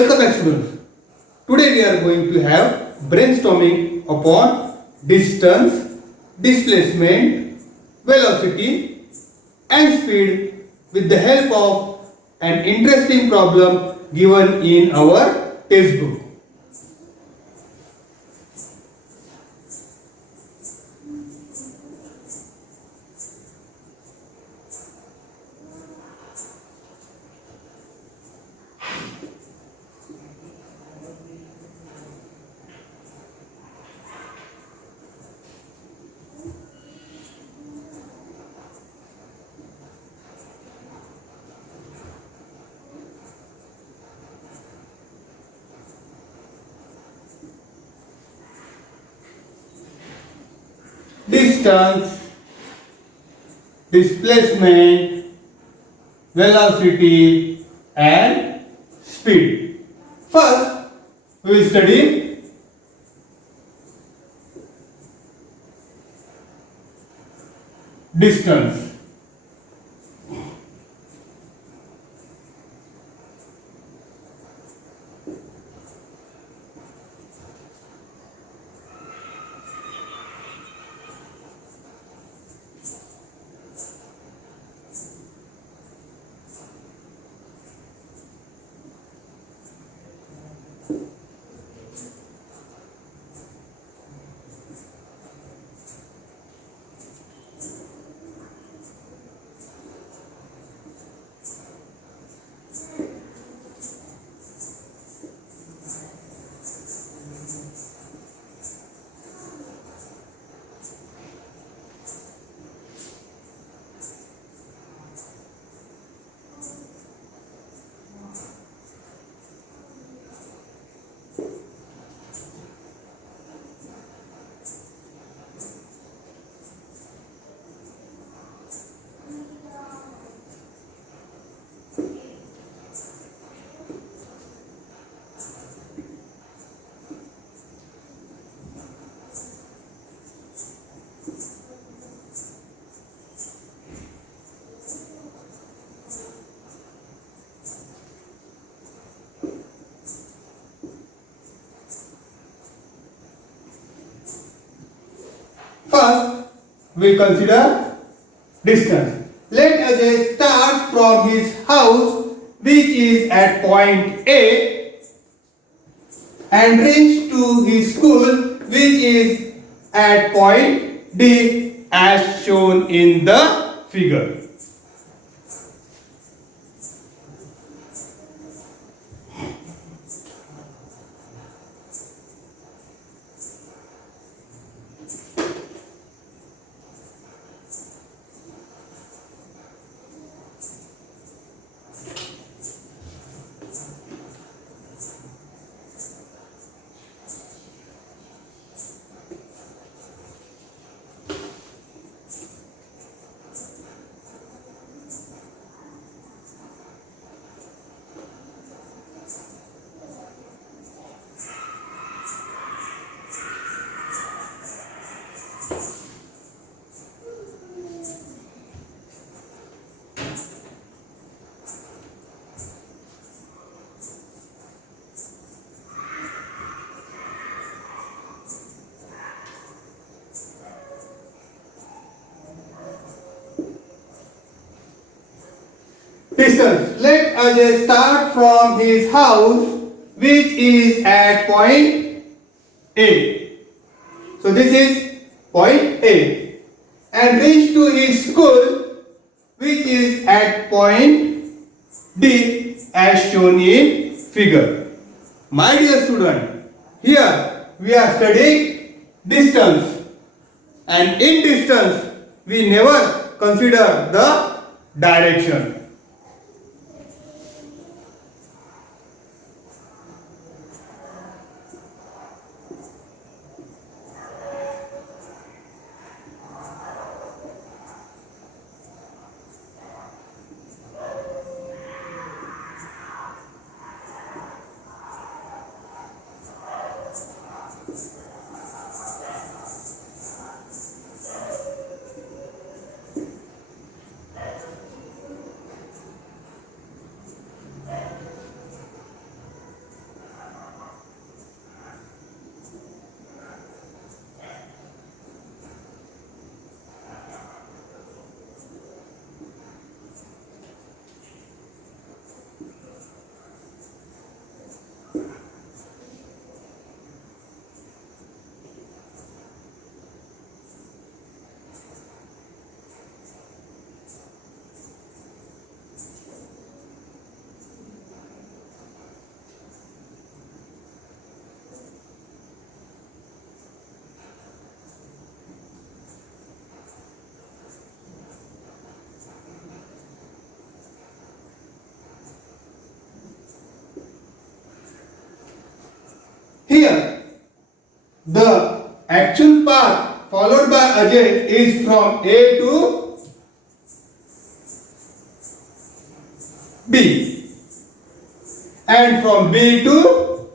Welcome back, students. Today we are going to have brainstorming upon distance, displacement, velocity and speed with the help of an interesting problem given in our textbook. Distance, displacement, velocity and speed. First, we will study distance. First, we consider distance. Let us start from his house, which is at point A, and reach to his school, which is at point D, as shown in the figure. Distance. Let us start from his house, which is at point A. So this is point A, and reach to his school, which is at point D, as shown in figure. My dear student, here we are studying distance, and in distance we never consider the direction. actual path followed by Ajay is from A to B and from B to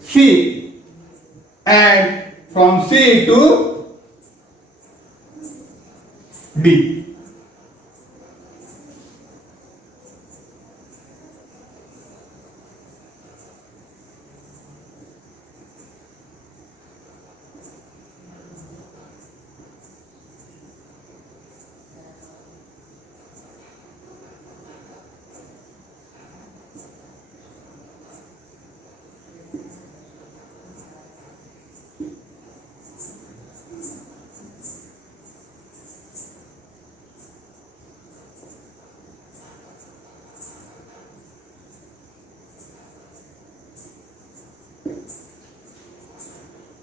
C and from C to D.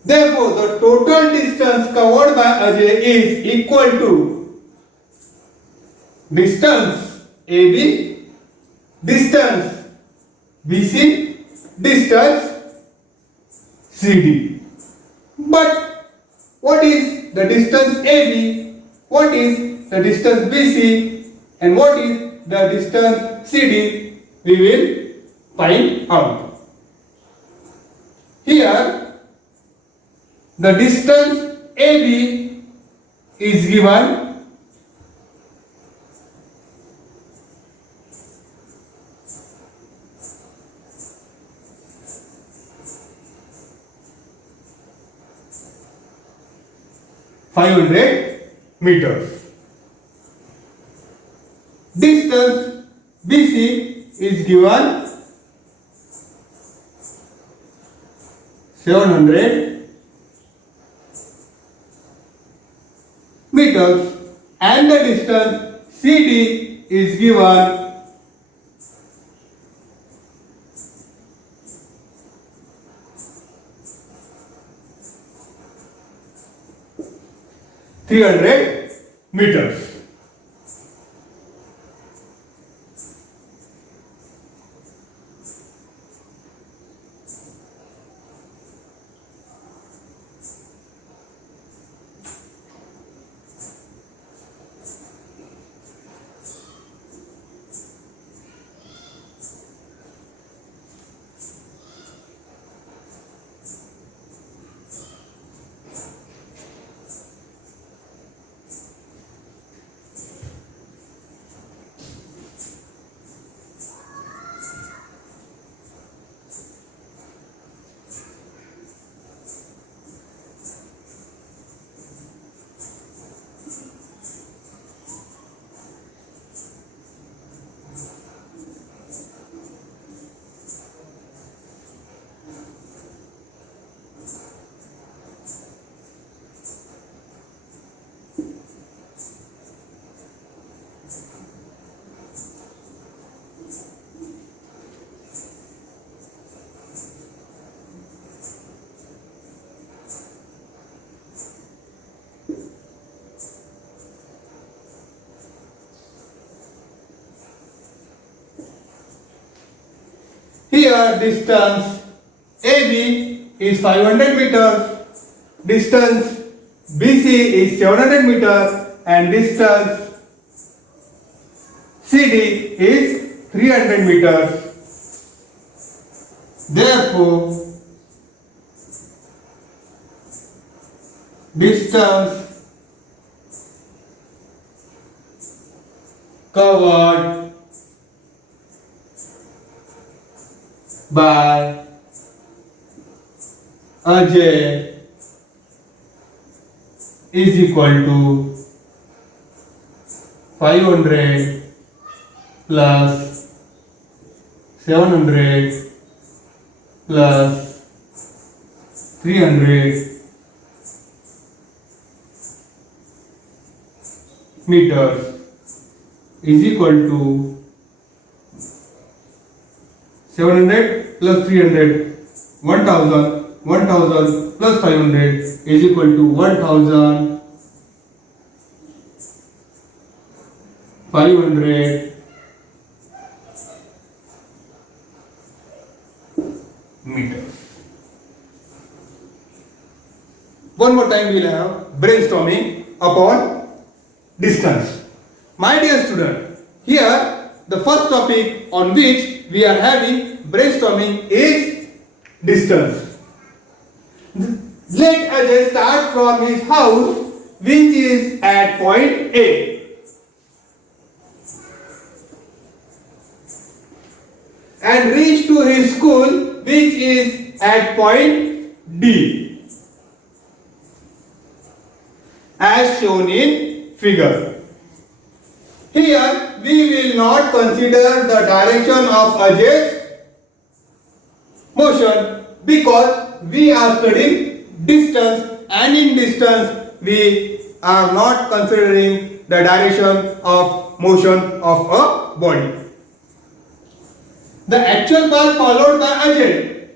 Therefore, the total distance covered by Ajay is equal to distance AB, distance BC, distance CD. But what is the distance AB? What is the distance BC? And what is the distance CD? We will find out. Here, the distance AB is given 500 meters. Distance BC is given 700 meters and the distance CD is given 300 meters. Here distance AB is 500 meters, distance BC is 700 meters and distance CD is 300 meters. Therefore, distance covered by Ajay is equal to 500 plus 700 plus 300 meters is equal to 700 plus 300 1000 1000 plus 500 is equal to 1500 meters. more time we will have brainstorming upon distance. My dear student, here the first topic on which we are having brainstorming is distance. Let Ajay start from his house which is at point A and reach to his school which is at point D as shown in figure. Here we will not consider the direction of Ajay's motion because we are studying distance, and in distance we are not considering the direction of motion of a body. The actual path followed by Ajay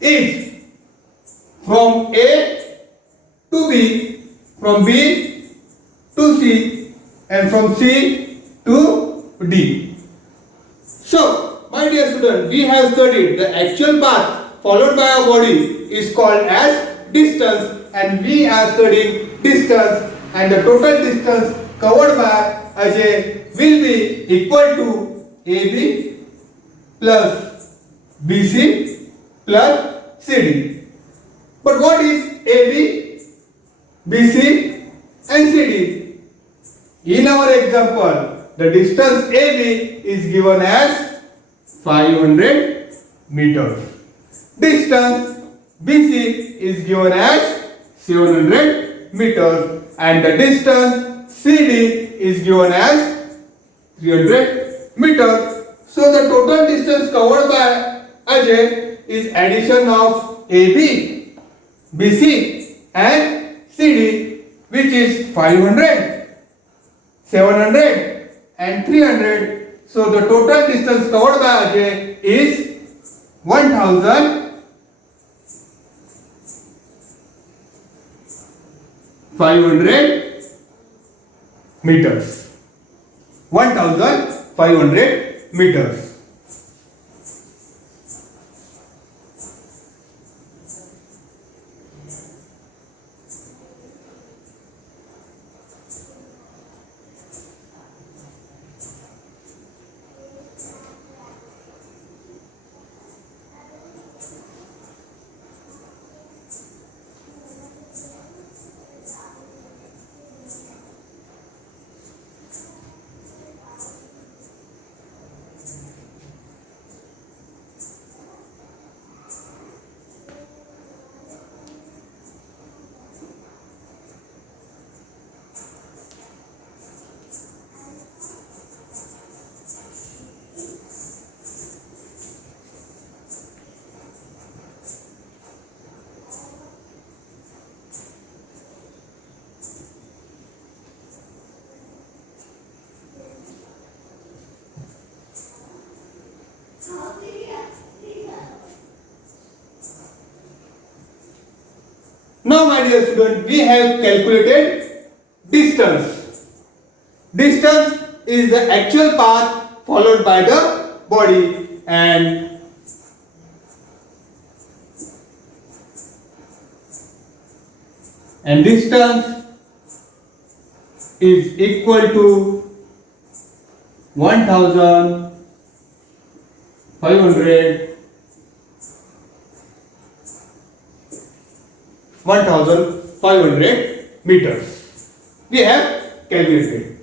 is from A to B, from B to C, and from C to D. So, my dear student, we have studied the actual path followed by a body is called as distance, and we are studying distance, and the total distance covered by Ajay will be equal to AB plus BC plus CD. But what is AB, BC and CD? In our example, the distance AB is given as 500 meters. Distance BC is given as 700 meters, and the distance CD is given as 300 meters. So the total distance covered by Ajay is addition of AB, BC and CD, which is 500, 700 and 300. So the total distance covered by Ajay is 1500 meters. 1500 meters. Now, my dear student, we have calculated distance. Distance is the actual path followed by the body, and distance is equal to 1500 meters. We have calculated.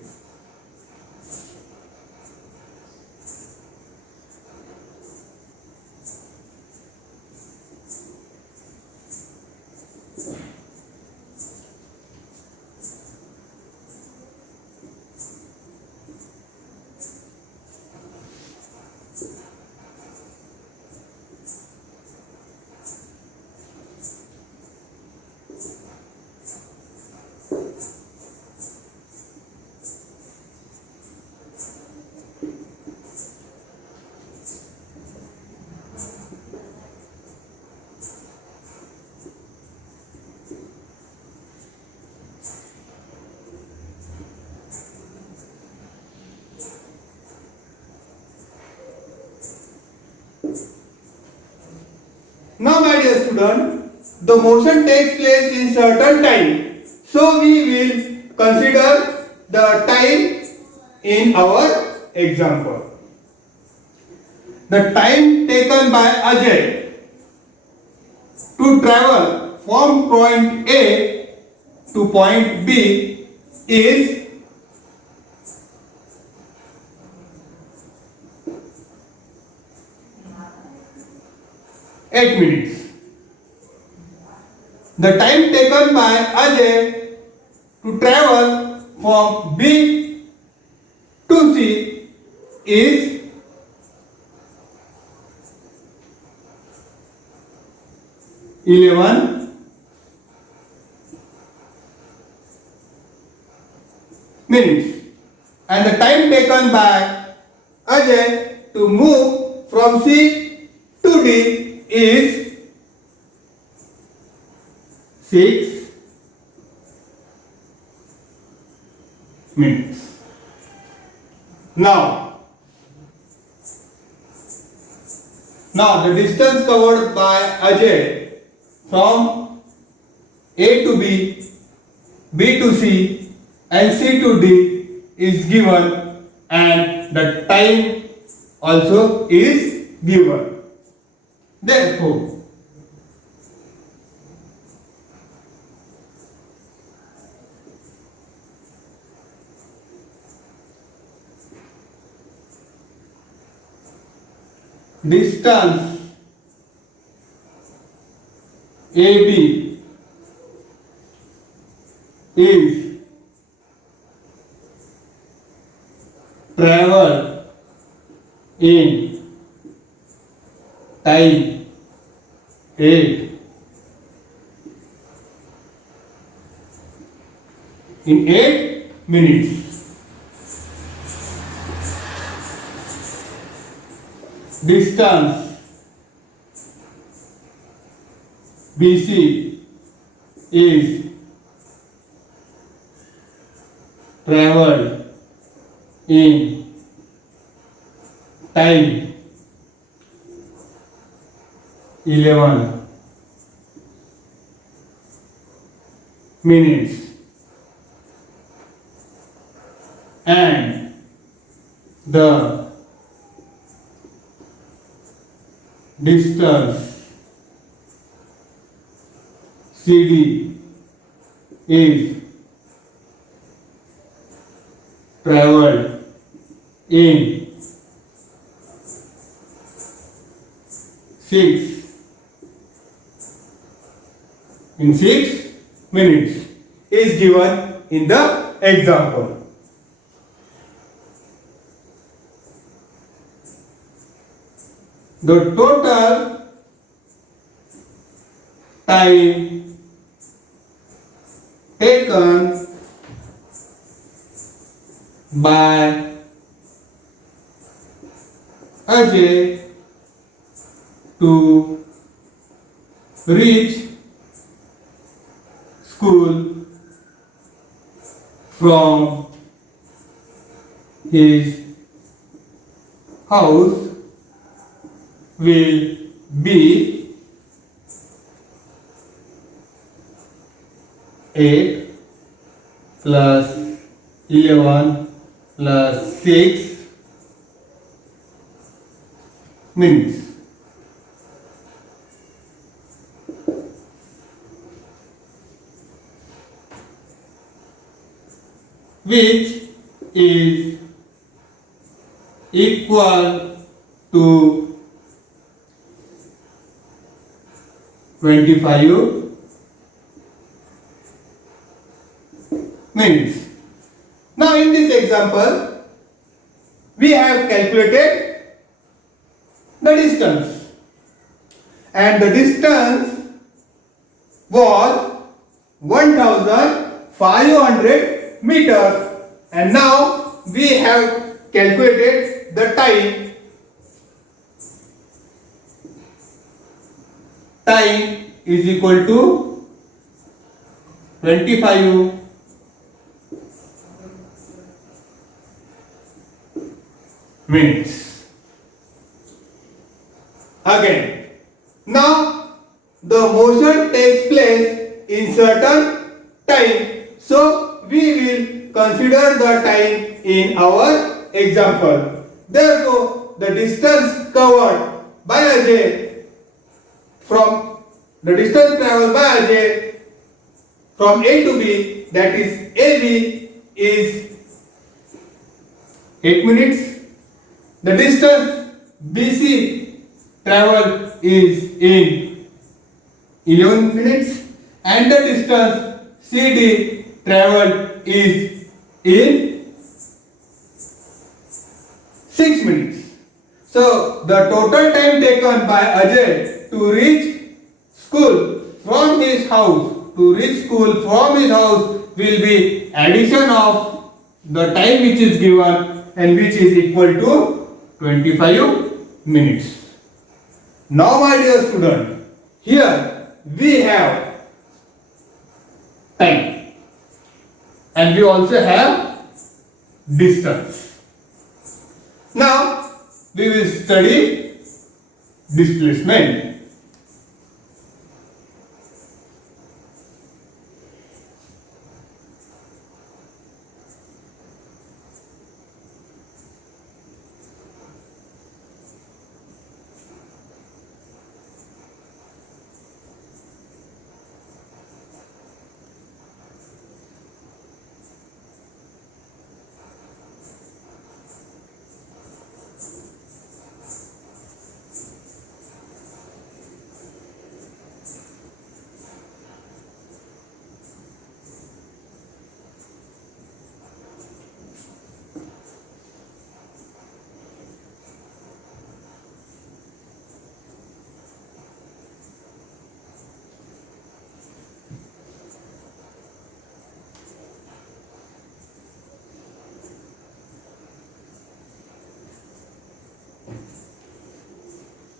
Now, my dear student, the motion takes place in certain time. So we will consider the time in our example. The time taken by Ajay to travel from point A to point B is 8 minutes. The time taken by Ajay to travel from B to C is 11 minutes. And the time taken by Ajay to move from C to D is 6 minutes. Now the distance covered by Ajay from A to B, B to C and C to D is given and the time also is given. Therefore, distance AB is traveled in time 8 in 8 minutes. Distance BC is traveled in time 11 minutes and the distance CD is traveled in 6 minutes is given in the example. The total time taken by Ajay to reach school from his house will be 8 plus 11 plus 6 minutes. Which is equal to 25 minutes. Now in this example, we have calculated the distance and the distance was 1500 meters and now we have calculated the time. Time is equal to 25 minutes. Again, now the motion takes in our example. Therefore, the distance covered by Ajay from the distance traveled by Ajay from A to B, that is AB, is 8 minutes. The distance BC traveled is in 11 minutes, and the distance CD traveled is in 6 minutes. So the total time taken by Ajay to reach school from his house will be addition of the time which is given and which is equal to 25 minutes. Now my dear student, here we have time and we also have distance. Now we will study displacement.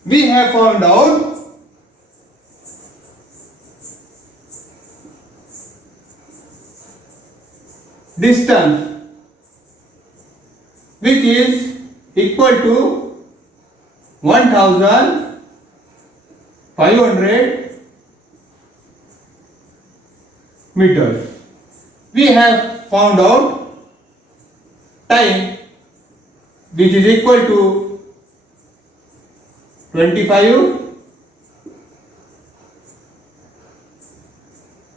We have found out distance which is equal to 1500 meters. We have found out time which is equal to 25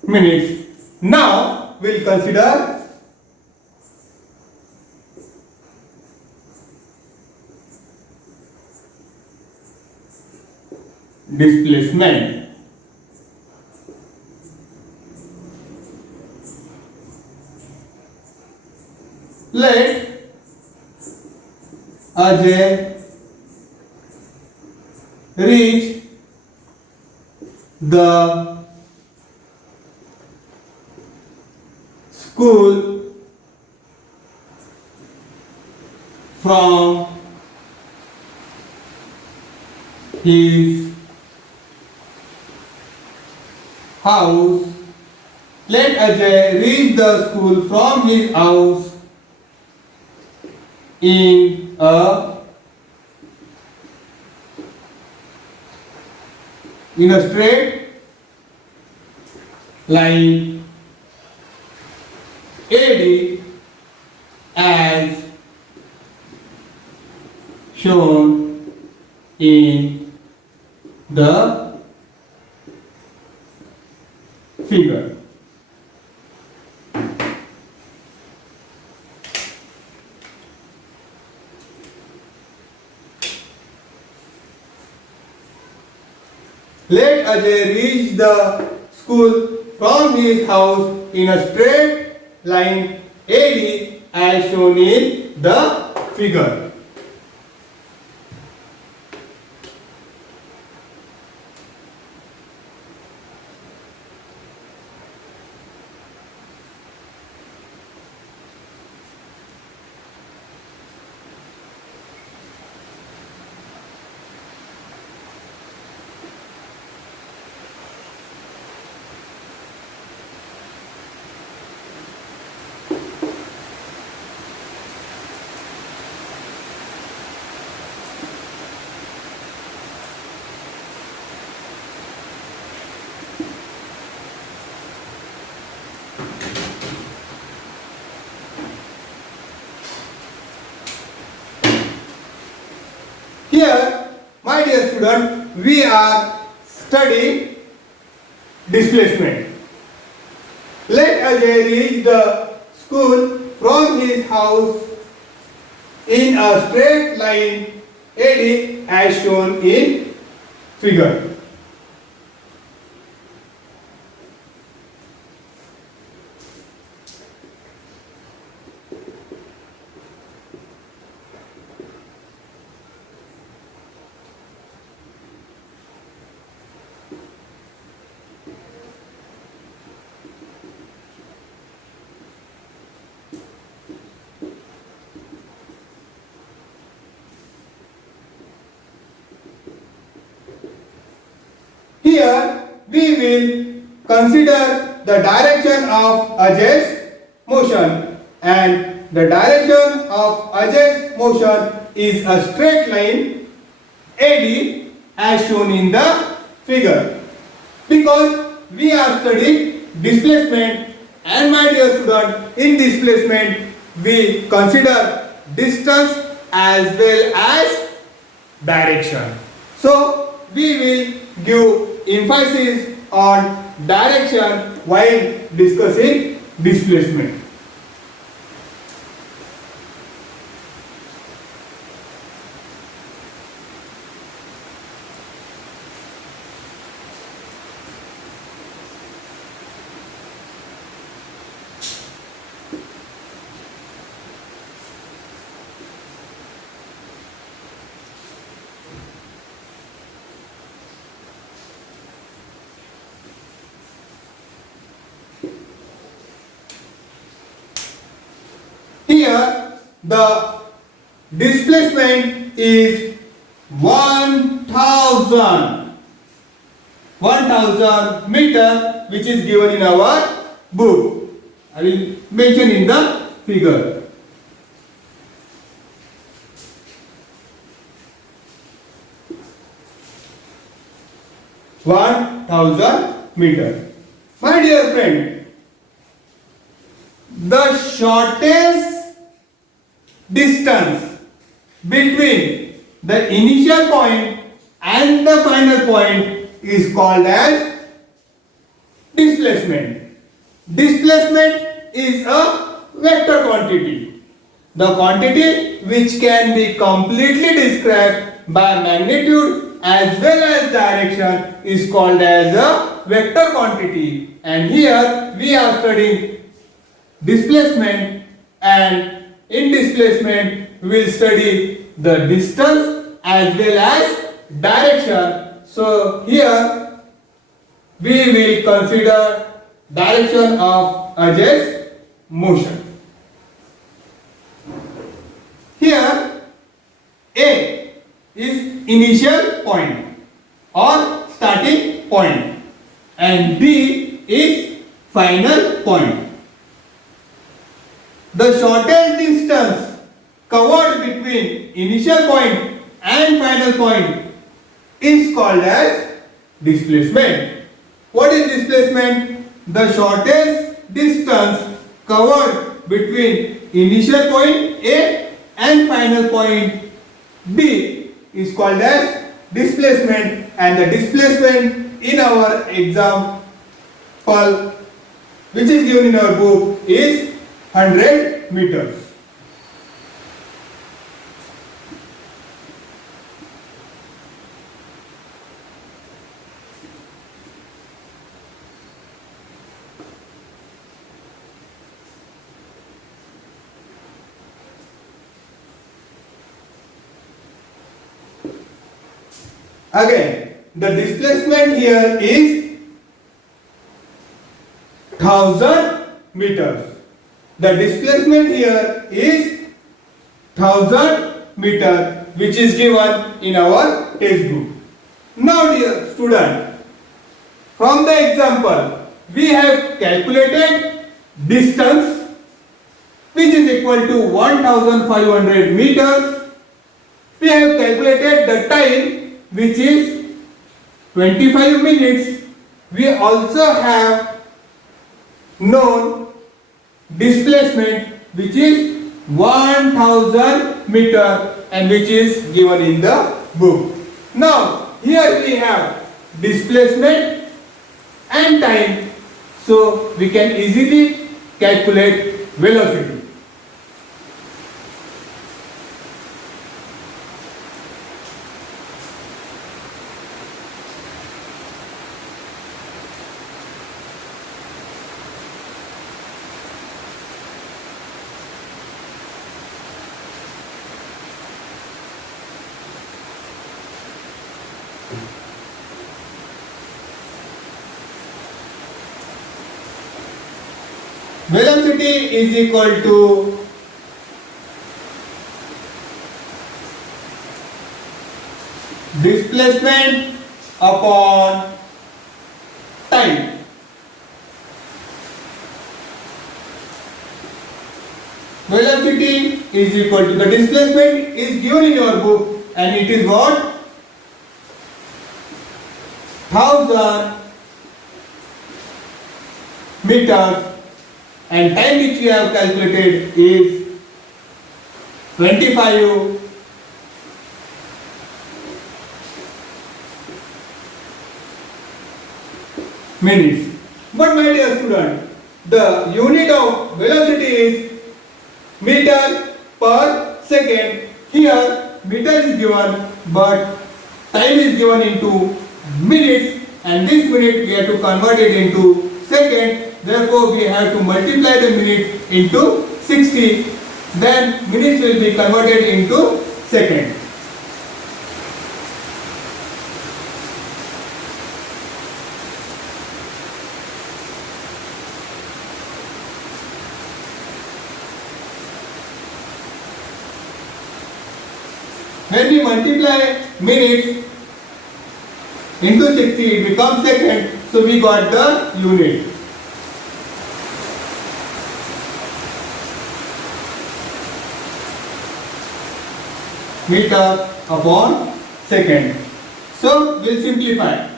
minutes. Now we'll consider displacement. Let Ajay reach the school from his house. Let Ajay reach the school from his house in a straight line AD as shown in the figure. Let Ajay reach the school from his house in a straight line AD as shown in the figure. student, we are studying displacement. Let Ajay reach the school from his house in a straight line AD as shown in figure. Here we will consider the direction of Ajay's motion, and the direction of Ajay's motion is a straight line AD as shown in the figure. Because we are studying displacement, and my dear student, in displacement we consider distance as well as direction. So we will give emphasis on direction while discussing displacement. Here the displacement is 1000 meter, which is given in our book. I will mention in the figure. meter. My dear friend, the shortest distance between the initial point and the final point is called as displacement. Displacement is a vector quantity. The quantity which can be completely described by magnitude as well as direction is called as a vector quantity. And here we are studying displacement, and in displacement we will study the distance as well as direction. So here we will consider direction of Ajay's motion. Here A is initial point or starting point, and B is final point. The shortest distance covered between initial point and final point is called as displacement. What is displacement? The shortest distance covered between initial point A and final point B is called as displacement, and the displacement in our example which is given in our book is 100 meters. Again, the displacement here is 1000 meters. The displacement here is 1000 meter, which is given in our textbook. Now dear student, from the example we have calculated distance which is equal to 1500 meters. We have calculated the time which is 25 minutes. We also have known displacement which is 1000 meter and which is given in the book. Now here we have displacement and time, so we can easily calculate velocity. Velocity is equal to displacement upon time. Velocity is equal to, the displacement is given in your book and it is what? 1000 meters, and time which we have calculated is 25 minutes. But my dear student, the unit of velocity is meter per second. Here meter is given but time is given into minutes, and this minute we have to convert it into second. Therefore we have to multiply the minute into 60, then minutes will be converted into second. When we multiply minutes into 60, it becomes second, so we got the unit. Meter upon second. So we'll simplify.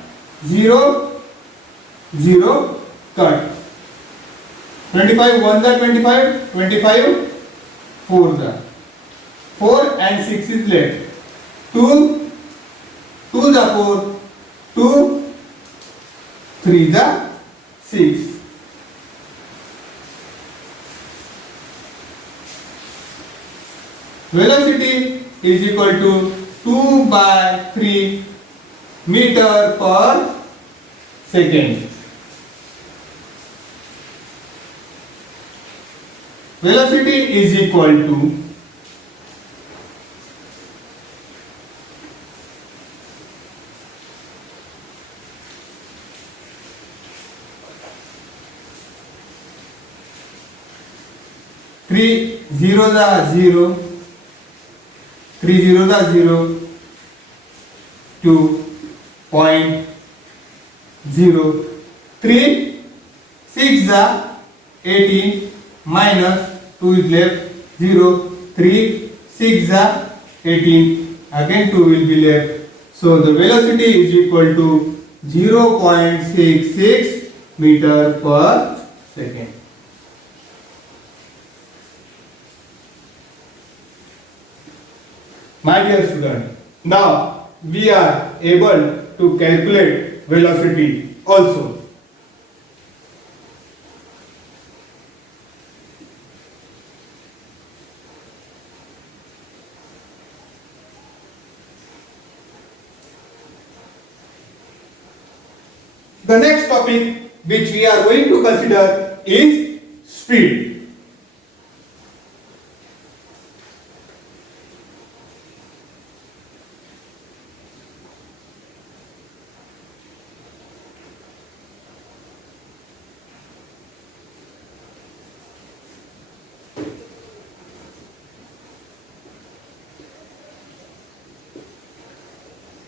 0, 0, cut. 25, 1 the 25, 25, 4 the. 4 and 6 is left. 2, 2 the 4, 2, 3 the 6. Velocity is equal to 2 by 3 meter per second. Velocity is equal to three zeros are 0, 3 zeros are 0, 2.0, 3, 6 are 18, minus 2 is left, 0, 3, 6 are 18, again 2 will be left. So the velocity is equal to 0.66 meter per second. My dear student, now we are able to calculate velocity also. The next topic which we are going to consider is speed.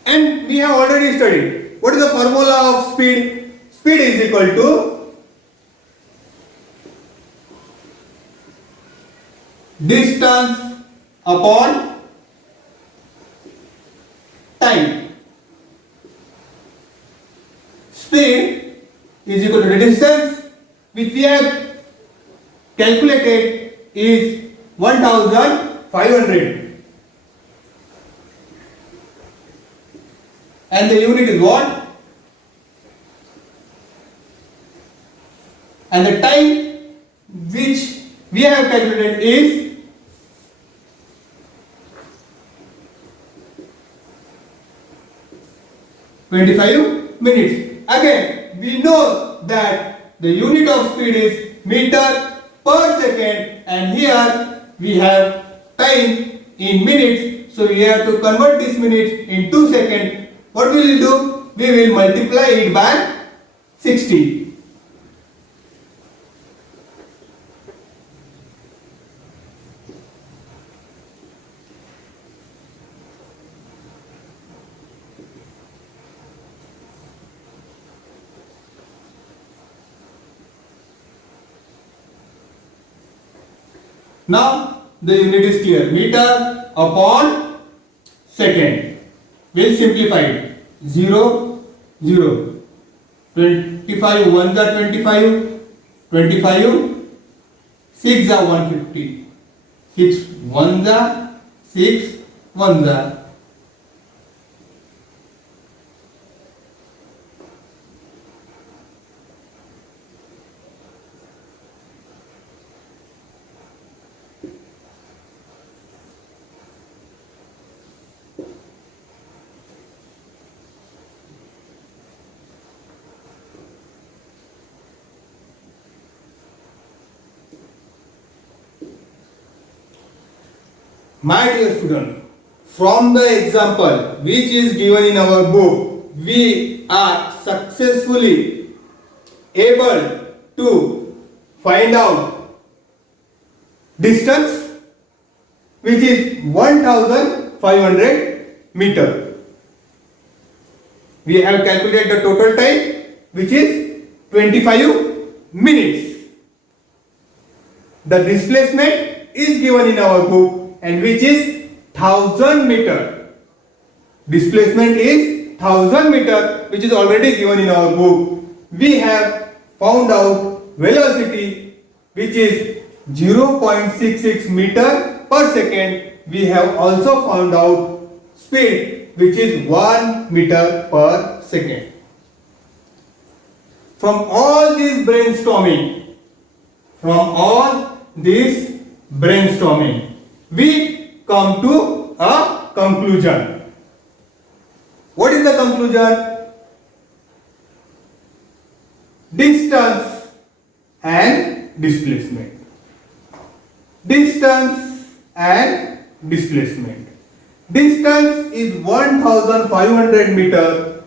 And we have already studied what is the formula of speed. Speed is equal to distance upon time. Speed is equal to the distance which we have calculated is 1500. And the unit is what? And the time which we have calculated is 25 minutes. Again, we know that the unit of speed is meter per second, and here we have time in minutes. So we have to convert this minute in 2 seconds. What will we do? We will multiply it by 60. Now the unit is clear. Meter upon second. We'll simplify it. 0, 0. 25 ones are 25. 25 6 are 150. 6 ones are 6 ones are. My dear student, from the example which is given in our book, we are successfully able to find out distance, which is 1500 meter. We have calculated the total time, which is 25 minutes. The displacement is given in our book, and which is 1000 meter. Displacement is 1000 meter, which is already given in our book. We have found out velocity, which is 0.66 meter per second. We have also found out speed, which is 1 meter per second. From all this brainstorming, we come to a conclusion. What is the conclusion? Distance and displacement. Distance and displacement. Distance is 1500 meters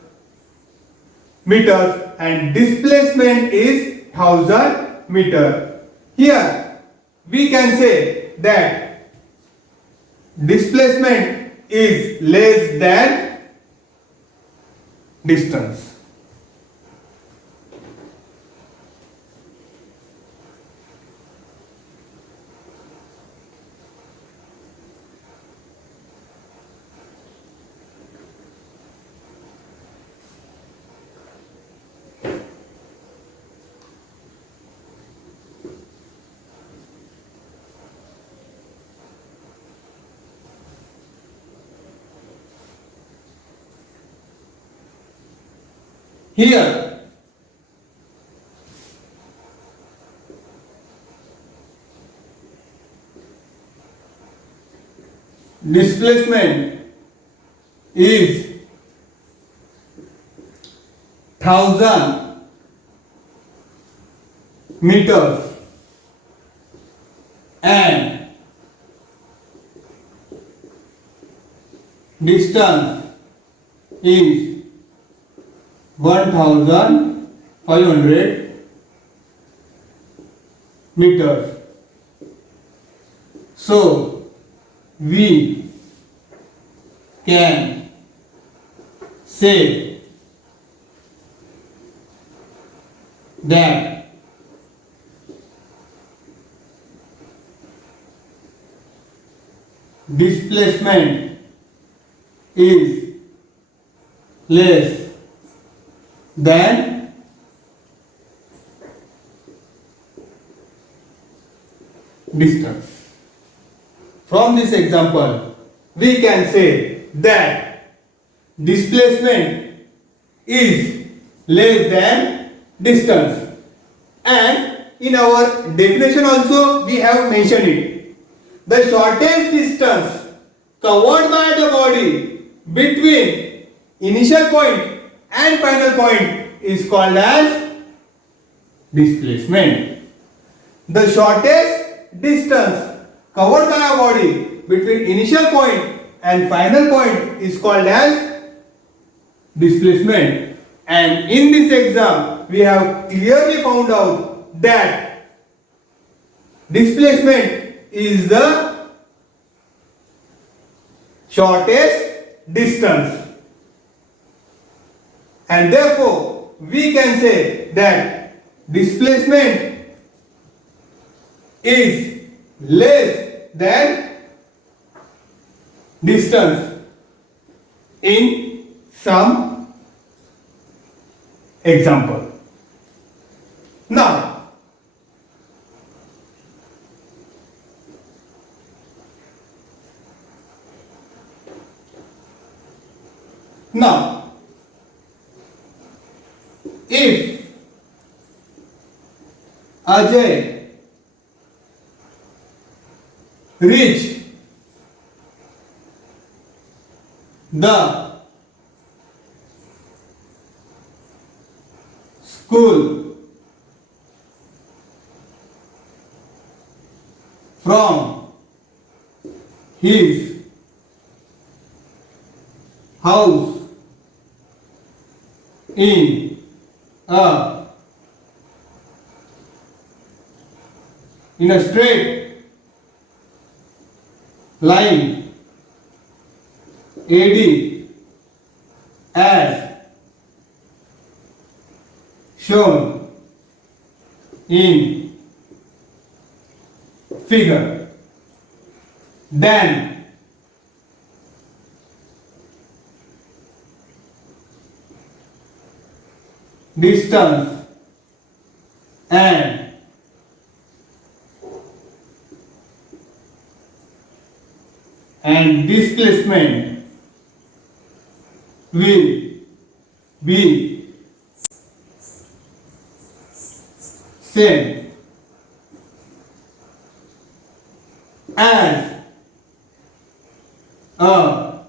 and displacement is 1000 meter. Here we can say that displacement is less than distance. Here displacement is 1000 meters and distance is 1500 meters. So we can say that displacement is less than distance. From this example, we can say that displacement is less than distance. And in our definition also we have mentioned it. The shortest distance covered by the body between initial point and final point is called as displacement. The shortest distance covered by a body between initial point and final point is called as displacement. And in this exam we have clearly found out that displacement is the shortest distance, and therefore we can say that displacement is less than distance in some example. Now if Ajay reach the school from his house in a straight line AD as shown in figure, then distance and displacement will be same as a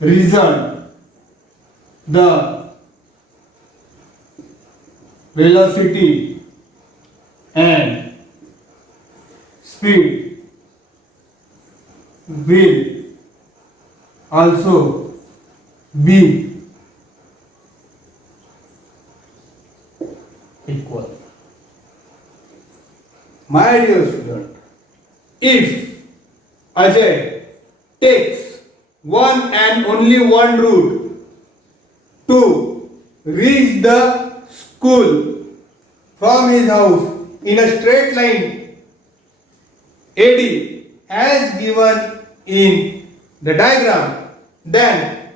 result. The velocity and speed will also be equal. My dear student, if Ajay takes one and only one route to reach the school from his house in a straight line AD as given in the diagram, then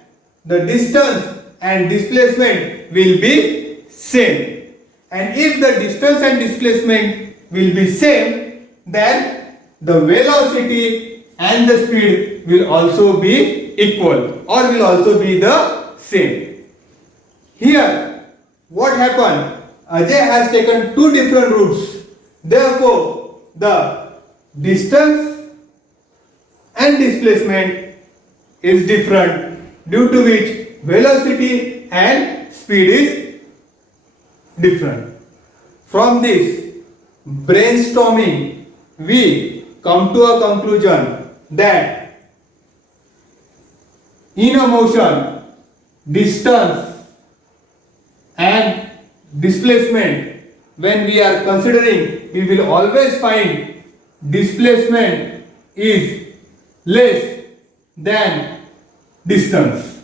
the distance and displacement will be same. And if the distance and displacement will be same, then the velocity and the speed will also be equal or will also be the same. Here, what happened? Ajay has taken two different routes. Therefore, the distance and displacement is different, due to which velocity and speed is different. From this brainstorming, we come to a conclusion that in a motion, distance and displacement, when we are considering, we will always find displacement is less than distance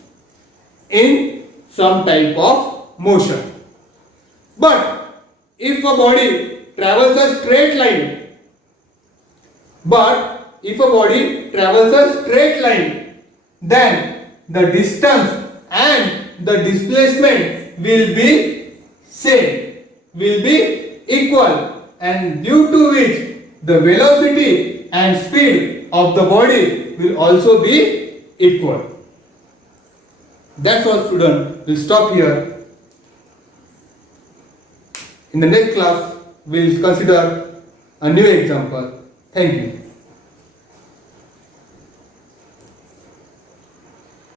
in some type of motion. But if a body travels a straight line, then the distance and the displacement will be same, will be equal, and due to which the velocity and speed of the body will also be equal. That's all, student. We'll stop here. In the next class, we'll consider a new example. Thank you.